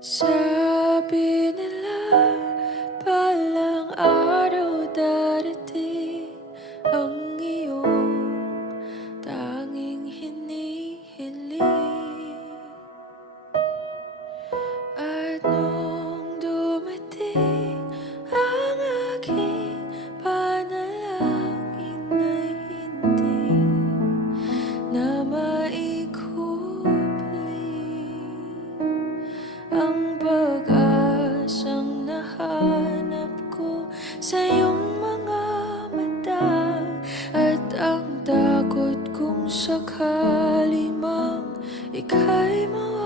Sabi nila balang araw darating ang iyong tanging hinihiling. At nung dumating ang aking panalangin ay hindi na ang pag-asang nahanap ko sa iyong mga mata, at ang takot kung sakali mang ika'y mawala.